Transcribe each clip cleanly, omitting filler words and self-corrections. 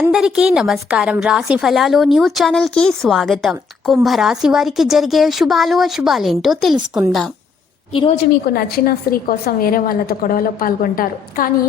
అందరికీ నమస్కారం. రాశి ఫలాలు న్యూస్ ఛానల్ కి స్వాగతం. కుంభరాశి వారికి జరిగే శుభాలు అశుభాలేంటో తెలుసుకుందాం. ఈరోజు మీకు నచ్చిన స్త్రీ కోసం వేరే వాళ్ళతో గొడవలో పాల్గొంటారు. కానీ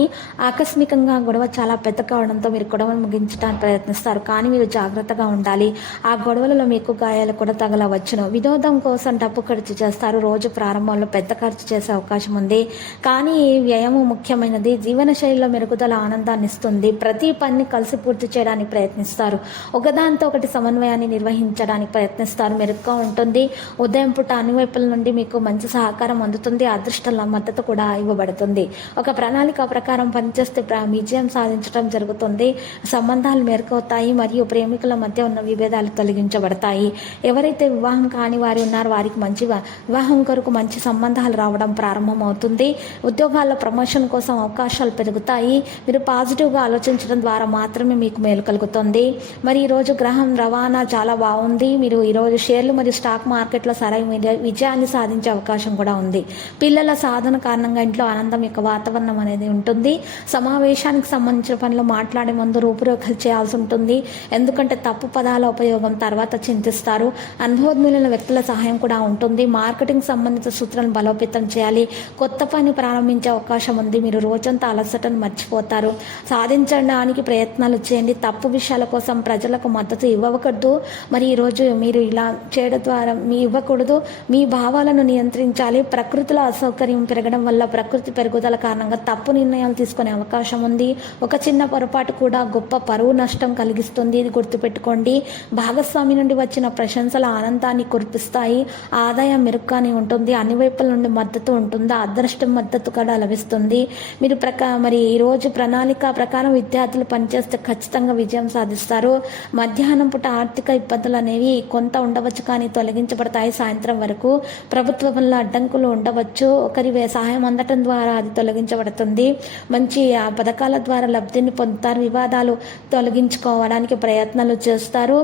ఆకస్మికంగా గొడవ చాలా పెద్ద కావడంతో మీరు గొడవను ముగించడానికి ప్రయత్నిస్తారు. కానీ మీరు జాగ్రత్తగా ఉండాలి. ఆ గొడవలలో మీకు గాయాలు కూడా తగలవచ్చును. వినోదం కోసం డబ్బు ఖర్చు చేస్తారు. రోజు ప్రారంభంలో పెద్ద ఖర్చు చేసే అవకాశం ఉంది. కానీ వ్యయము ముఖ్యమైనది. జీవనశైలిలో మెరుగుదల ఆనందాన్ని ఇస్తుంది. ప్రతి పనిని కలిసి పూర్తి చేయడానికి ప్రయత్నిస్తారు. ఒకదానితో ఒకటి సమన్వయాన్ని నిర్వహించడానికి ప్రయత్నిస్తారు. మెరుగ్గా ఉంటుంది. ఉదయం పూట అన్ని వైపుల నుండి మీకు మంచి సహకారం అందుతుంది. అదృష్టాల మద్దతు కూడా ఇవ్వబడుతుంది. ఒక ప్రణాళిక ప్రకారం పనిచేస్తే విజయం సాధించడం జరుగుతుంది. సంబంధాలు మెరుగవుతాయి మరియు ప్రేమికుల మధ్య ఉన్న విభేదాలు తొలగించబడతాయి. ఎవరైతే వివాహం కాని వారు ఉన్నారో వారికి మంచి వివాహం కొరకు మంచి సంబంధాలు రావడం ప్రారంభమవుతుంది. ఉద్యోగాల్లో ప్రమోషన్ కోసం అవకాశాలు పెరుగుతాయి. మీరు పాజిటివ్గా ఆలోచించడం ద్వారా మాత్రమే మీకు మేలు కలుగుతుంది. మరి ఈరోజు గ్రహం రవాణా చాలా బాగుంది. మీరు ఈరోజు షేర్లు మరియు స్టాక్ మార్కెట్లో సరైన విజయాన్ని సాధించే అవకాశం కూడా ఉంది. పిల్లల సాధన కారణంగా ఇంట్లో ఆనందం యొక్క వాతావరణం అనేది ఉంటుంది. సమావేశానికి సంబంధించిన పనులు మాట్లాడే ముందు రూపురేఖలు చేయాల్సి ఉంటుంది. ఎందుకంటే తప్పు పదాల ఉపయోగం తర్వాత చింతిస్తారు. అనుభవజ్ఞులైన వ్యక్తుల సహాయం కూడా ఉంటుంది. మార్కెటింగ్ సంబంధిత సూత్రాలను బలోపేతం చేయాలి. కొత్త పని ప్రారంభించే అవకాశం ఉంది. మీరు రోజంతా అలసటను మర్చిపోతారు. సాధించడానికి ప్రయత్నాలు చేయండి. తప్పు విషయాల కోసం ప్రజలకు మద్దతు ఇవ్వకూడదు. మరి ఈరోజు మీరు ఇలా చేయడం ద్వారా ఇవ్వకూడదు. మీ భావాలను నియంత్రించాలి. ప్రకృతిలో అసౌకర్యం పెరగడం వల్ల ప్రకృతి పెరుగుదల కారణంగా తప్పు నిర్ణయాలు తీసుకునే అవకాశం ఉంది. ఒక చిన్న పొరపాటు కూడా గొప్ప పరువు నష్టం కలిగిస్తుంది. ఇది గుర్తుపెట్టుకోండి. భాగస్వామి నుండి వచ్చిన ప్రశంసల ఆనందాన్ని కురిపిస్తాయి. ఆదాయం మెరుగ్గానే ఉంటుంది. అన్ని వైపుల నుండి మద్దతు ఉంటుంది. అదృష్టం మద్దతు కూడా లభిస్తుంది. మీరు మరి ఈరోజు ప్రణాళిక ప్రకారం విద్యార్థులు పనిచేస్తే ఖచ్చితంగా విజయం సాధిస్తారు. మధ్యాహ్నం పూట ఆర్థిక ఇబ్బందులు అనేవి కొంత ఉండవచ్చు, కానీ తొలగించబడతాయి. సాయంత్రం వరకు ప్రభుత్వం వల్ల అడ్డంకులు ఉండవచ్చు. ఒకరి సహాయం అందటం ద్వారా అది తొలగించబడుతుంది. మంచి ఆ పథకాల ద్వారా లబ్ధిని పొందుతారు. వివాదాలు తొలగించుకోవడానికి ప్రయత్నాలు చేస్తారు.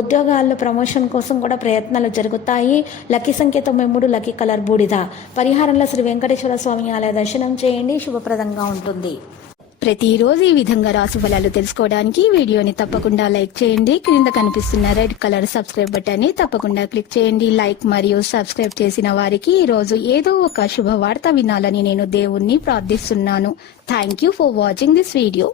ఉద్యోగాల్లో ప్రమోషన్ కోసం కూడా ప్రయత్నాలు జరుగుతాయి. లక్కీ సంఖ్య 93, లక్కీ కలర్ బూడిద. పరిహారంలో శ్రీ వెంకటేశ్వర స్వామి ఆలయ దర్శనం చేయండి. శుభప్రదంగా ఉంటుంది. ప్రతిరోజు ఈ విధంగా రాశి ఫలాలు తెలుసుకోవడానికి వీడియోని తప్పకుండా లైక్ చేయండి. క్రింద కనిపిస్తున్న రెడ్ కలర్ సబ్స్క్రైబ్ బటన్ ని తప్పకుండా క్లిక్ చేయండి. లైక్ మరియు సబ్స్క్రైబ్ చేసిన వారికి ఈ రోజు ఏదో ఒక శుభవార్త వినాలని నేను దేవుణ్ణి ప్రార్థిస్తున్నాను. Thank you for watching this video.